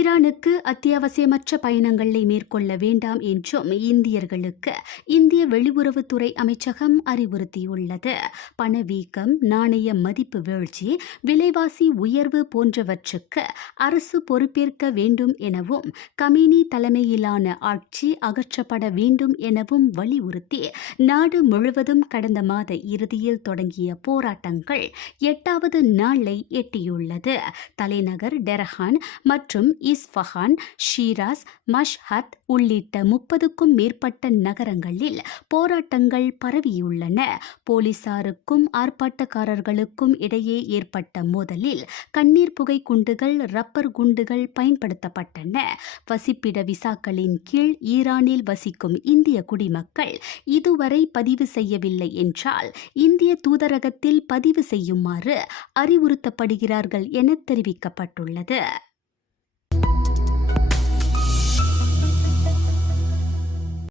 ஈரானுக்கு அத்தியாவசியமற்ற பயணங்களை மேற்கொள்ள வேண்டாம் என்றும் இந்தியர்களுக்கு இந்திய வெளியுறவுத்துறை அமைச்சகம் அறிவுறுத்தியுள்ளது. பணவீக்கம், நாணய மதிப்பு வீழ்ச்சி, விலைவாசி உயர்வு போன்றவற்றுக்கு அரசு பொறுப்பேற்க வேண்டும் எனவும், கமேனி தலைமையிலான ஆட்சி அகற்றப்பட வேண்டும் எனவும் வலியுறுத்தி நாடு முழுவதும் கடந்த மாத இறுதியில் தொடங்கிய போராட்டங்கள் 8வது நாளை எட்டியுள்ளது. தலைநகர் டெஹ்ரான் மற்றும் இஸ்ஃபஹான், ஷீராஸ், மஷ்ஹத் உள்ளிட்ட 30க்கும் மேற்பட்ட நகரங்களில் போராட்டங்கள் பரவியுள்ளன. போலீசாருக்கும் ஆர்ப்பாட்டக்காரர்களுக்கும் இடையே ஏற்பட்ட மோதலில் கண்ணீர் புகை குண்டுகள், ரப்பர் குண்டுகள் பயன்படுத்தப்பட்டன. வசிப்பிட விசாக்களின் கீழ் ஈரானில் வசிக்கும் இந்திய குடிமக்கள் இதுவரை பதிவு செய்யவில்லை என்றால் இந்திய தூதரகத்தில் பதிவு செய்யுமாறு அறிவுறுத்தப்படுகிறார்கள் என தெரிவிக்கப்பட்டுள்ளது.